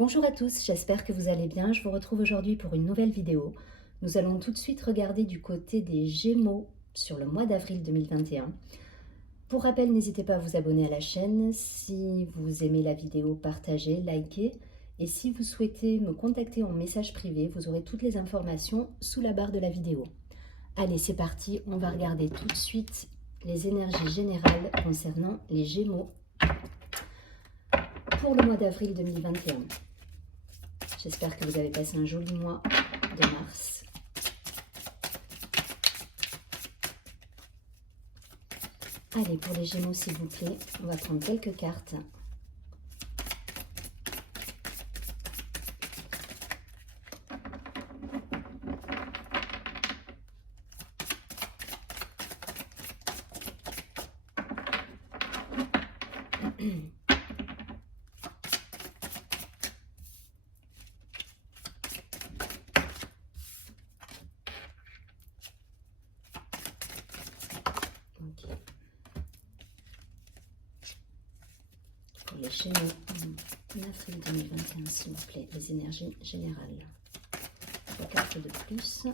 Bonjour à tous, j'espère que vous allez bien. Je vous retrouve aujourd'hui pour une nouvelle vidéo. Nous allons tout de suite regarder du côté des Gémeaux sur le mois d'avril 2021. Pour rappel, n'hésitez pas à vous abonner à la chaîne. Si vous aimez la vidéo, partagez, likez. Et si vous souhaitez me contacter en message privé, vous aurez toutes les informations sous la barre de la vidéo. Allez, c'est parti, on va regarder tout de suite les énergies générales concernant les Gémeaux pour le mois d'avril 2021. J'espère que vous avez passé un joli mois de mars. Allez, pour les Gémeaux, s'il vous plaît, on va prendre quelques cartes. Okay. Pour les Gémeaux, en avril 2021, s'il vous plaît, les énergies générales. 3 cartes de plus.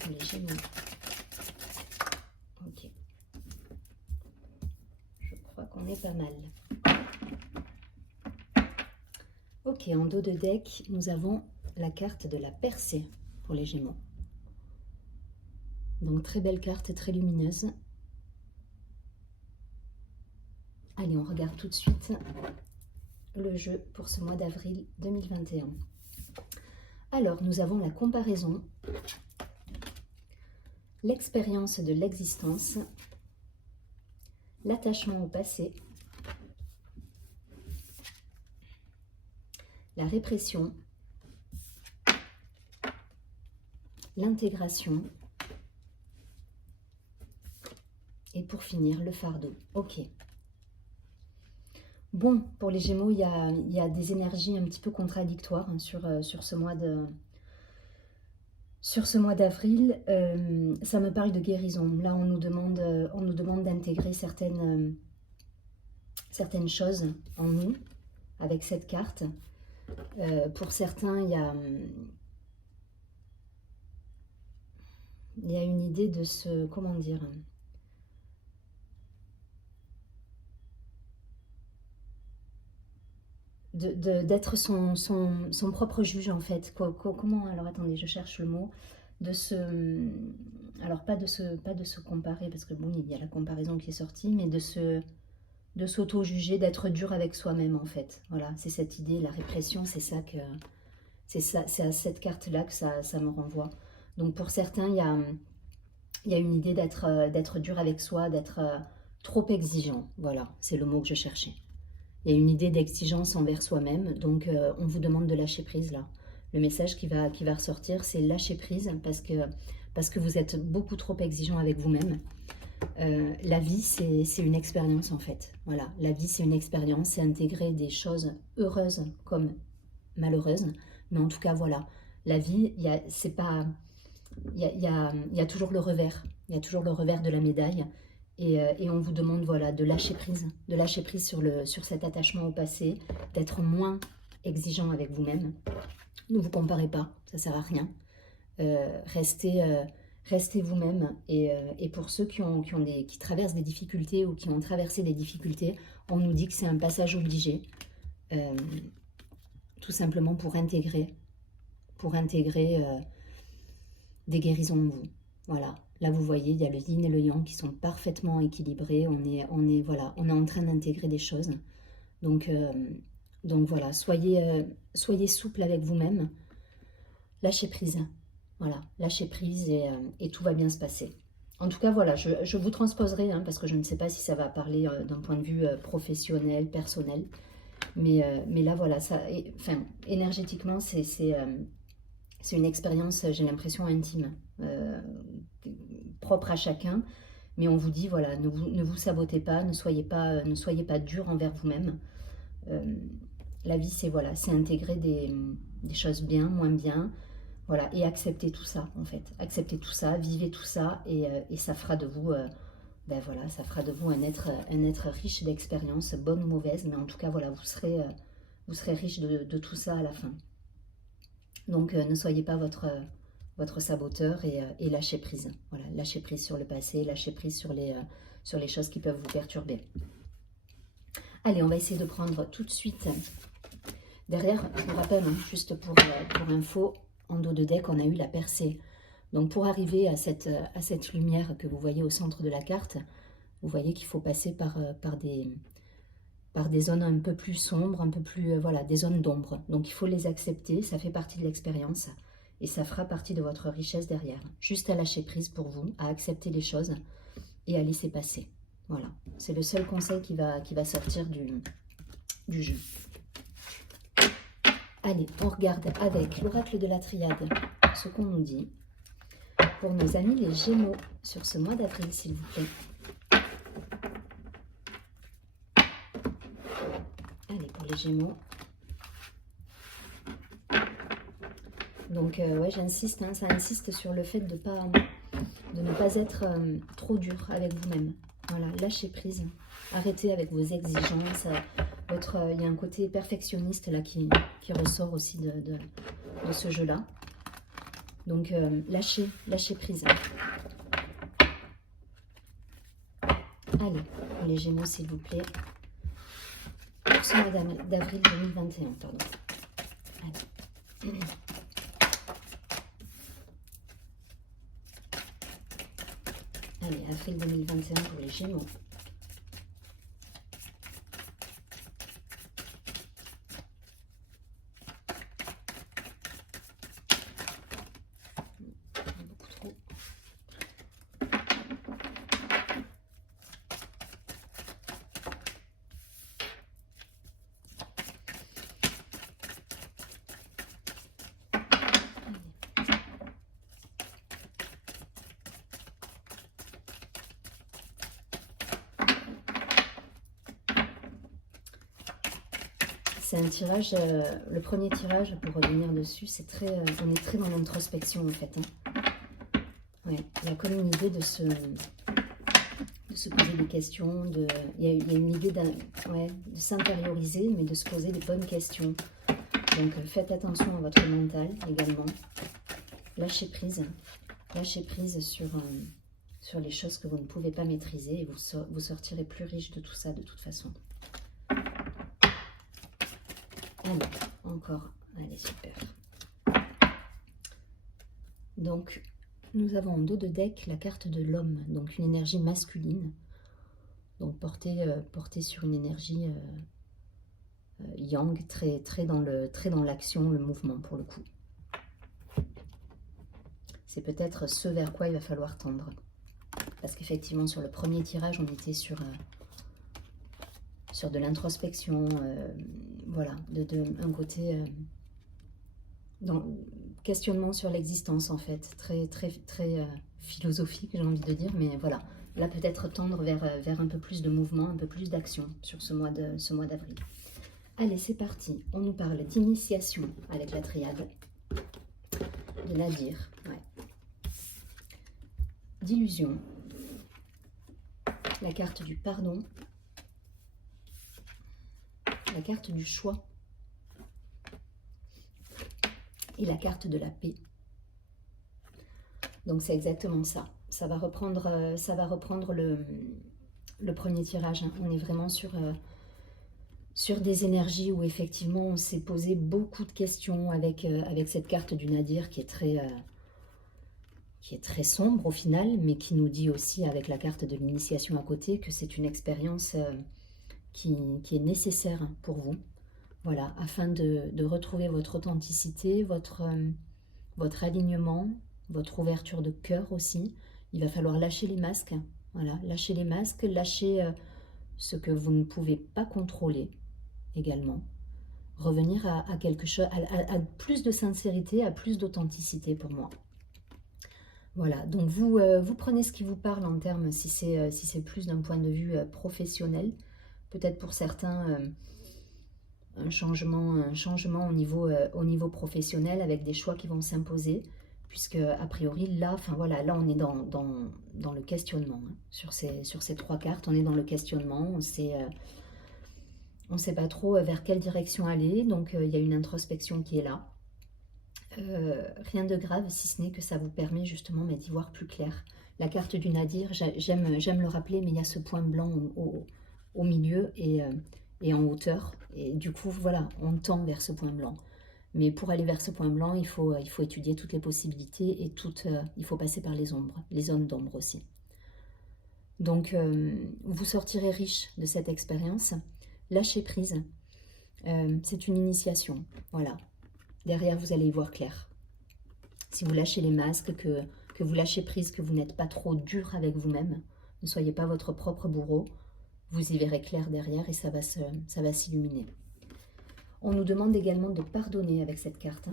Pour les Gémeaux. Ok. Je crois qu'on est pas mal. Ok, en dos de deck, nous avons la carte de la percée pour les Gémeaux. Donc très belle carte, très lumineuse. Allez, on regarde tout de suite le jeu pour ce mois d'avril 2021. Alors, nous avons la comparaison, l'expérience de l'existence, l'attachement au passé, la répression, l'intégration et pour finir, le fardeau. Ok. Bon, pour les Gémeaux, il y a des énergies un petit peu contradictoires hein, sur ce mois d'avril. Ça me parle de guérison. Là, on nous demande d'intégrer certaines choses en nous avec cette carte. Pour certains, il y a une idée de se... Comment dire ? D'être son propre juge en fait. Comment, alors attendez, je cherche le mot, alors pas de se comparer, parce que bon, il y a la comparaison qui est sortie, mais de s'auto-juger, d'être dur avec soi-même en fait. Voilà, c'est cette idée, la répression, c'est à cette carte-là que ça me renvoie. Donc pour certains, il y a une idée d'être dur avec soi, d'être trop exigeant. Voilà, c'est le mot que je cherchais. Il y a une idée d'exigence envers soi-même, donc on vous demande de lâcher prise là. Le message qui va ressortir, c'est lâcher prise parce que vous êtes beaucoup trop exigeant avec vous-même. La vie, c'est une expérience en fait. Voilà, la vie, c'est une expérience, c'est intégrer des choses heureuses comme malheureuses. Mais en tout cas, voilà, la vie, il y a toujours le revers. Il y a toujours le revers de la médaille. Et on vous demande voilà, de lâcher prise sur cet attachement au passé, d'être moins exigeant avec vous-même. Ne vous comparez pas, ça ne sert à rien. Restez vous-même. Et pour ceux qui traversent des difficultés ou qui ont traversé des difficultés, on nous dit que c'est un passage obligé, tout simplement pour intégrer des guérisons en vous. Voilà. Là, vous voyez, il y a le yin et le yang qui sont parfaitement équilibrés. On est en train d'intégrer des choses. Donc voilà, soyez souple avec vous-même. Lâchez prise. Voilà, lâchez prise et tout va bien se passer. En tout cas, voilà, je vous transposerai, hein, parce que je ne sais pas si ça va parler d'un point de vue professionnel, personnel. Mais là, voilà, énergétiquement, c'est une expérience, j'ai l'impression, intime. Propre à chacun, mais on vous dit voilà, ne vous sabotez pas, ne soyez pas dur envers vous-même. La vie, c'est voilà, c'est intégrer des choses bien, moins bien, voilà, et accepter tout ça en fait, acceptez tout ça, vivez tout ça, et ça fera de vous ben voilà, ça fera de vous un être riche d'expérience, bonne ou mauvaise, mais en tout cas, voilà, vous serez riche de tout ça à la fin. Donc, ne soyez pas votre saboteur et lâchez prise. Voilà, lâchez prise sur le passé, lâchez prise sur les choses qui peuvent vous perturber. Allez, on va essayer de prendre tout de suite derrière, je vous rappelle, hein, juste pour info, en dos de deck, on a eu la percée. Donc pour arriver à cette lumière que vous voyez au centre de la carte, vous voyez qu'il faut passer par des zones un peu plus sombres, un peu plus, voilà, des zones d'ombre. Donc il faut les accepter, ça fait partie de l'expérience et ça fera partie de votre richesse derrière. Juste à lâcher prise pour vous, à accepter les choses et à laisser passer. Voilà, c'est le seul conseil qui va sortir du jeu. Allez, on regarde avec l'oracle de la triade ce qu'on nous dit pour nos amis les Gémeaux sur ce mois d'avril, s'il vous plaît. Allez, pour les Gémeaux. Donc, ouais, j'insiste, hein, ça insiste sur le fait de ne pas être trop dur avec vous-même. Voilà, lâchez prise, arrêtez avec vos exigences. Il y a un côté perfectionniste là qui ressort aussi de ce jeu-là. Donc, lâchez prise. Allez, les Gémeaux, s'il vous plaît. Pour ce mois d'avril 2021, pardon. Allez. Allez, avril 2021 pour les Gémeaux. Beaucoup trop. C'est un tirage, le premier tirage, pour revenir dessus, c'est on est très dans l'introspection en fait. Hein. Ouais, il y a comme une idée de se poser des questions, il y a une idée de s'intérioriser, mais de se poser des bonnes questions. Donc faites attention à votre mental également. Lâchez prise sur les choses que vous ne pouvez pas maîtriser et vous sortirez plus riche de tout ça de toute façon. Allez, encore. Allez, super. Donc, nous avons en dos de deck la carte de l'homme, donc une énergie masculine. Donc, portée sur une énergie yang, très dans l'action, le mouvement pour le coup. C'est peut-être ce vers quoi il va falloir tendre. Parce qu'effectivement, sur le premier tirage, on était sur de l'introspection, voilà, un côté questionnement sur l'existence en fait, très philosophique j'ai envie de dire, mais voilà, là peut-être tendre vers un peu plus de mouvement, un peu plus d'action sur ce mois d'avril. Allez, c'est parti, on nous parle d'initiation avec la triade, de Nadir, ouais. D'illusion, la carte du pardon, la carte du choix et la carte de la paix. Donc c'est exactement ça. Ça va reprendre le premier tirage. Hein. On est vraiment sur des énergies où effectivement on s'est posé beaucoup de questions avec cette carte du Nadir qui est très sombre au final, mais qui nous dit aussi avec la carte de l'initiation à côté que c'est une expérience qui est nécessaire pour vous, voilà, afin de retrouver votre authenticité, votre alignement, votre ouverture de cœur aussi. Il va falloir lâcher les masques, voilà, lâcher les masques, lâcher ce que vous ne pouvez pas contrôler également. Revenir à quelque chose, à plus de sincérité, à plus d'authenticité pour moi. Voilà, donc vous prenez ce qui vous parle en termes, si c'est plus d'un point de vue professionnel, peut-être pour certains un changement au niveau professionnel avec des choix qui vont s'imposer, puisque a priori là, enfin voilà, là on est dans le questionnement, hein. Sur ces 3 cartes, on est dans le questionnement, on sait pas trop vers quelle direction aller, donc il y a une introspection qui est là. Rien de grave, si ce n'est que ça vous permet justement d'y voir plus clair. La carte du Nadir, j'aime le rappeler, mais il y a ce point blanc au milieu et en hauteur. Et du coup, voilà, on tend vers ce point blanc. Mais pour aller vers ce point blanc, il faut étudier toutes les possibilités et il faut passer par les ombres, les zones d'ombre aussi. Donc, vous sortirez riche de cette expérience. Lâchez prise. C'est une initiation, voilà. Derrière, vous allez y voir clair. Si vous lâchez les masques, que vous lâchez prise, que vous n'êtes pas trop dur avec vous-même, ne soyez pas votre propre bourreau, vous y verrez clair derrière et ça va s'illuminer. On nous demande également de pardonner avec cette carte.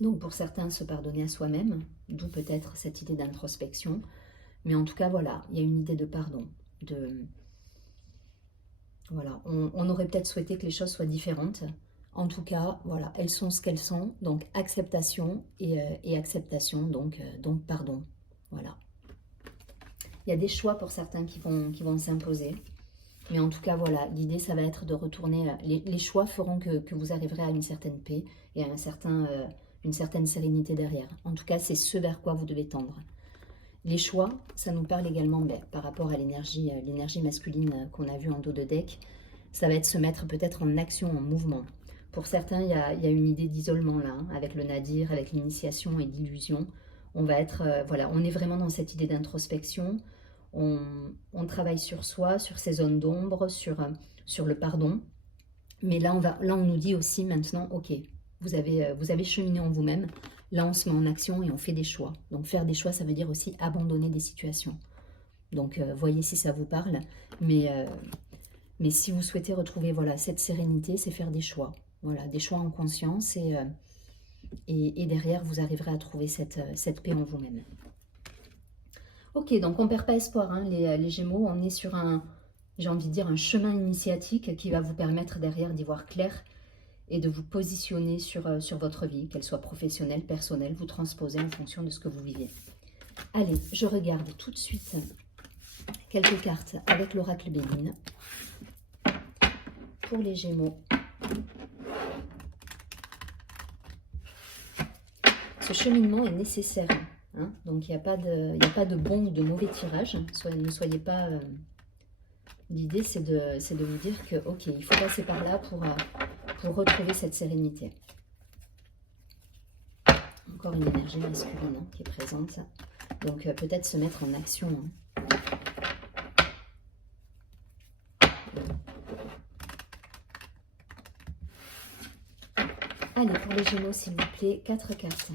Donc pour certains, se pardonner à soi-même, d'où peut-être cette idée d'introspection. Mais en tout cas, voilà, il y a une idée de pardon. Voilà, on aurait peut-être souhaité que les choses soient différentes. En tout cas, voilà, elles sont ce qu'elles sont, donc acceptation et acceptation, donc pardon, voilà. Il y a des choix pour certains qui vont s'imposer, mais en tout cas, voilà, l'idée, ça va être de retourner, les choix feront que vous arriverez à une certaine paix et à une certaine sérénité derrière. En tout cas, c'est ce vers quoi vous devez tendre. Les choix, ça nous parle également par rapport à l'énergie masculine qu'on a vue en dos de deck, ça va être se mettre peut-être en action, en mouvement. Pour certains, il y a une idée d'isolement là, hein, avec le Nadir, avec l'initiation et l'illusion. On va être, voilà, on est vraiment dans cette idée d'introspection. On travaille sur soi, sur ces zones d'ombre, sur le pardon. Mais là, on nous dit aussi maintenant, ok, vous avez cheminé en vous-même. Là, on se met en action et on fait des choix. Donc, faire des choix, ça veut dire aussi abandonner des situations. Donc, voyez si ça vous parle. Mais si vous souhaitez retrouver voilà, cette sérénité, c'est faire des choix. Voilà, des choix en conscience et derrière, vous arriverez à trouver cette paix en vous-même. Ok, donc on ne perd pas espoir, hein, les Gémeaux. On est sur j'ai envie de dire, un chemin initiatique qui va vous permettre derrière d'y voir clair et de vous positionner sur votre vie, qu'elle soit professionnelle, personnelle, vous transposez en fonction de ce que vous vivez. Allez, je regarde tout de suite quelques cartes avec l'oracle Béline pour les Gémeaux. Ce cheminement est nécessaire, hein, donc il n'y a pas de bon ou de mauvais tirage. Ne soyez pas... L'idée, c'est de vous dire que, ok, il faut passer par là pour retrouver cette sérénité. Encore une énergie masculine hein, qui est présente. Donc peut-être se mettre en action. Hein. Allez, pour les Gémeaux, s'il vous plaît, 4 cartes.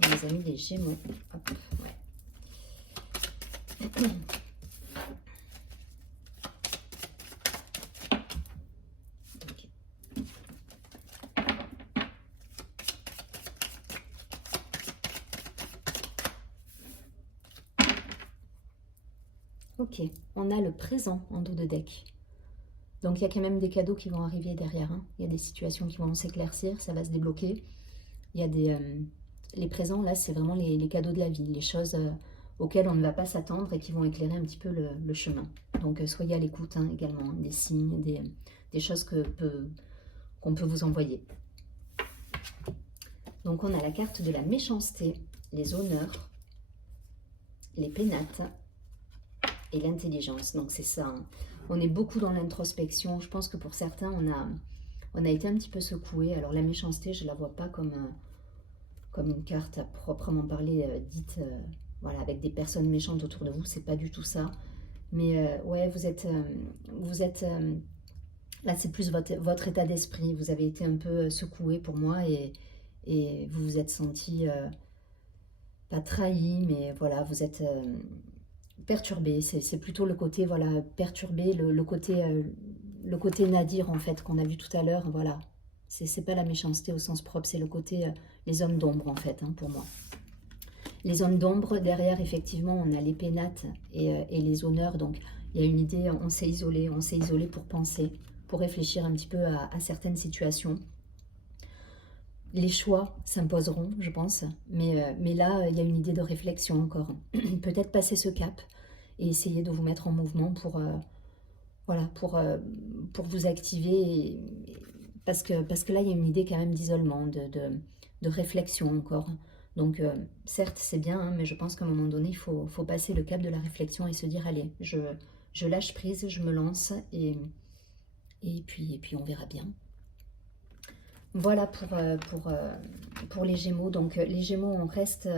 Pour les amis des Gémeaux. Hop, ouais. Ok, on a le présent en dos de deck. Donc il y a quand même des cadeaux qui vont arriver derrière. Hein. Il y a des situations qui vont s'éclaircir, ça va se débloquer. Il y a les présents, là, c'est vraiment les cadeaux de la vie, les choses auxquelles on ne va pas s'attendre et qui vont éclairer un petit peu le chemin. Donc soyez à l'écoute hein, également, des signes, des choses qu'on peut vous envoyer. Donc on a la carte de la méchanceté, les honneurs, les pénates et l'intelligence. Donc c'est ça, hein. On est beaucoup dans l'introspection. Je pense que pour certains, on a été un petit peu secoué. Alors la méchanceté, je ne la vois pas comme une carte à proprement parler dite, voilà, avec des personnes méchantes autour de vous. C'est pas du tout ça. Mais ouais, vous êtes là, c'est plus votre état d'esprit. Vous avez été un peu secoué pour moi et vous vous êtes senti pas trahi, mais voilà, vous êtes perturbé. C'est plutôt le côté voilà perturbé, le côté Nadir en fait qu'on a vu tout à l'heure. Voilà, c'est pas la méchanceté au sens propre, c'est le côté les zones d'ombre en fait hein, pour moi. Les zones d'ombre derrière effectivement on a les pénates et les honneurs. Donc Il y a une idée, on s'est isolé pour penser, pour réfléchir un petit peu à certaines situations. Les choix s'imposeront, je pense, mais là, il y a une idée de réflexion encore. Peut-être passer ce cap et essayer de vous mettre en mouvement voilà, pour vous activer, parce que là, il y a une idée quand même d'isolement, de réflexion encore. Donc, certes, c'est bien, hein, mais je pense qu'à un moment donné, il faut passer le cap de la réflexion et se dire, allez, je lâche prise, je me lance, et puis on verra bien. Voilà pour les Gémeaux. Donc les Gémeaux, on reste,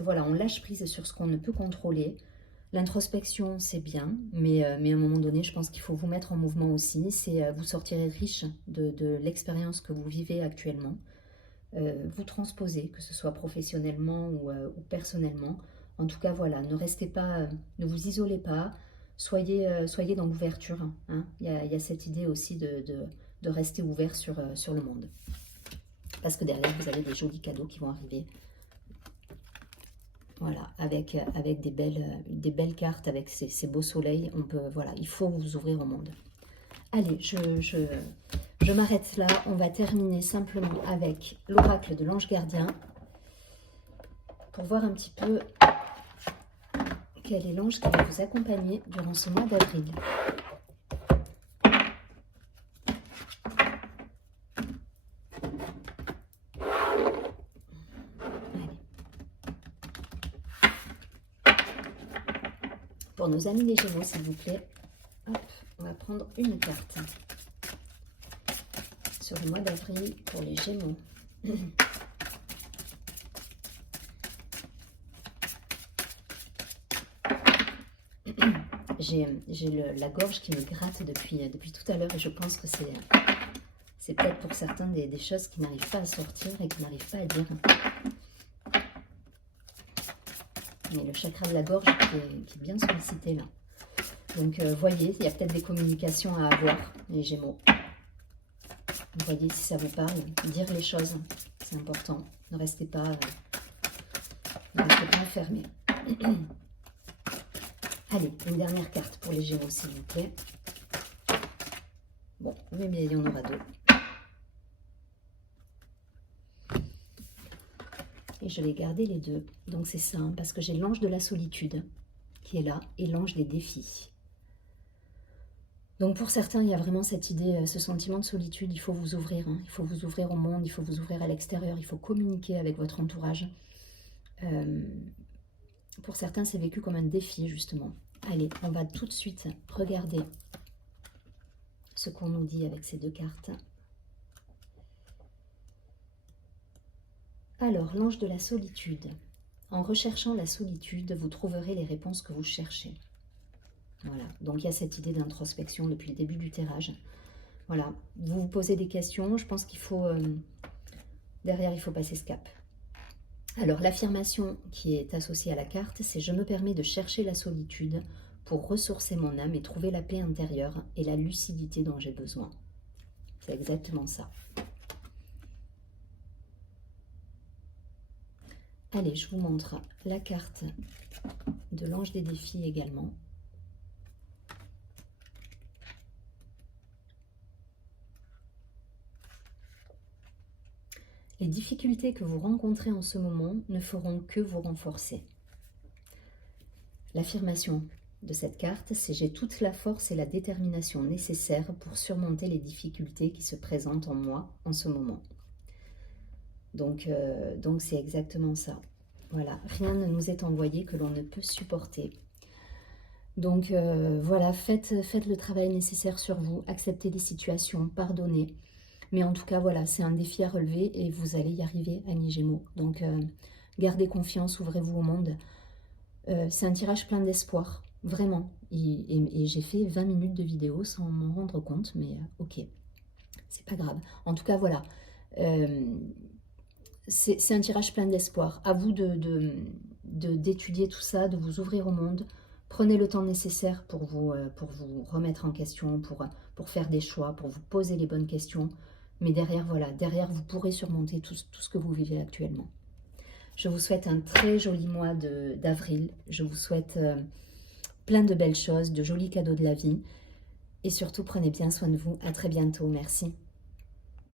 voilà, on lâche prise sur ce qu'on ne peut contrôler. L'introspection, c'est bien, mais à un moment donné, je pense qu'il faut vous mettre en mouvement aussi. Vous sortirez riche de l'expérience que vous vivez actuellement. Vous transposez, que ce soit professionnellement ou personnellement. En tout cas, voilà, ne restez pas, ne vous isolez pas. Soyez dans l'ouverture. Hein. Il y a cette idée aussi de rester ouvert sur le monde. Parce que derrière, vous avez des jolis cadeaux qui vont arriver. Voilà, avec des belles cartes, avec ces beaux soleils. Voilà, il faut vous ouvrir au monde. Allez, je m'arrête là. On va terminer simplement avec l'oracle de l'ange gardien. Pour voir un petit peu quel est l'ange qui va vous accompagner durant ce mois d'avril. Pour nos amis les Gémeaux, s'il vous plaît, hop, on va prendre une carte sur le mois d'avril pour les Gémeaux. J'ai la gorge qui me gratte depuis tout à l'heure et je pense que c'est peut-être pour certains des choses qui n'arrivent pas à sortir et qui n'arrivent pas à dire. Mais le chakra de la gorge qui est bien sollicité là. Donc voyez, il y a peut-être des communications à avoir, les Gémeaux. Voyez si ça vous parle, dire les choses, c'est important. Ne restez pas enfermés. Allez, une dernière carte pour les Gémeaux, s'il vous plaît. Bon, mais il y en aura deux. Et je vais garder les deux. Donc c'est ça, hein, parce que j'ai l'ange de la solitude qui est là et l'ange des défis. Donc pour certains, il y a vraiment cette idée, ce sentiment de solitude. Il faut vous ouvrir, hein, il faut vous ouvrir au monde, il faut vous ouvrir à l'extérieur, il faut communiquer avec votre entourage. Pour certains, c'est vécu comme un défi, justement. Allez, on va tout de suite regarder ce qu'on nous dit avec ces deux cartes. Alors, l'ange de la solitude. En recherchant la solitude, vous trouverez les réponses que vous cherchez. Voilà, donc il y a cette idée d'introspection depuis le début du tirage. Voilà, vous vous posez des questions, je pense qu'il faut... derrière, il faut passer ce cap. Alors, l'affirmation qui est associée à la carte, c'est « Je me permets de chercher la solitude pour ressourcer mon âme et trouver la paix intérieure et la lucidité dont j'ai besoin. » C'est exactement ça. Allez, je vous montre la carte de l'ange des défis également. Les difficultés que vous rencontrez en ce moment ne feront que vous renforcer. L'affirmation de cette carte, c'est « J'ai toute la force et la détermination nécessaires pour surmonter les difficultés qui se présentent en moi en ce moment. » Donc c'est exactement ça. Voilà, rien ne nous est envoyé que l'on ne peut supporter. Donc voilà, faites le travail nécessaire sur vous, acceptez les situations, pardonnez. Mais en tout cas, voilà, c'est un défi à relever et vous allez y arriver, amis Gémeaux. Donc gardez confiance, ouvrez-vous au monde. C'est un tirage plein d'espoir, vraiment. Et j'ai fait 20 minutes de vidéo sans m'en rendre compte, mais ok, c'est pas grave. En tout cas, voilà. C'est un tirage plein d'espoir. À vous d'étudier tout ça, de vous ouvrir au monde. Prenez le temps nécessaire pour vous remettre en question, pour faire des choix, pour vous poser les bonnes questions. Mais derrière, voilà, derrière, vous pourrez surmonter tout ce que vous vivez actuellement. Je vous souhaite un très joli mois d'avril. Je vous souhaite plein de belles choses, de jolis cadeaux de la vie. Et surtout, prenez bien soin de vous. À très bientôt. Merci.